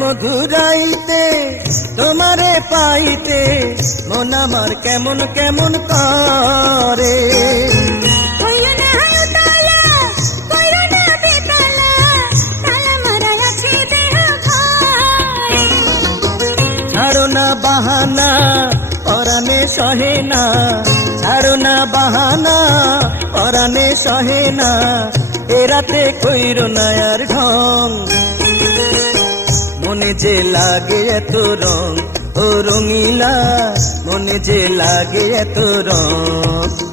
মধুরাইতে তোমারে পাইতে মন আমার কেমন কেমন করে। ছাড়ো না বাহানা পরাণে সহে না, ছাড়ো না বাহানা পরাণে সহে না, এ রাতে কইরো না আর ঢং। মনে যে লাগে এত রং ও রঙিলা, মনে যে লাগে এত রং।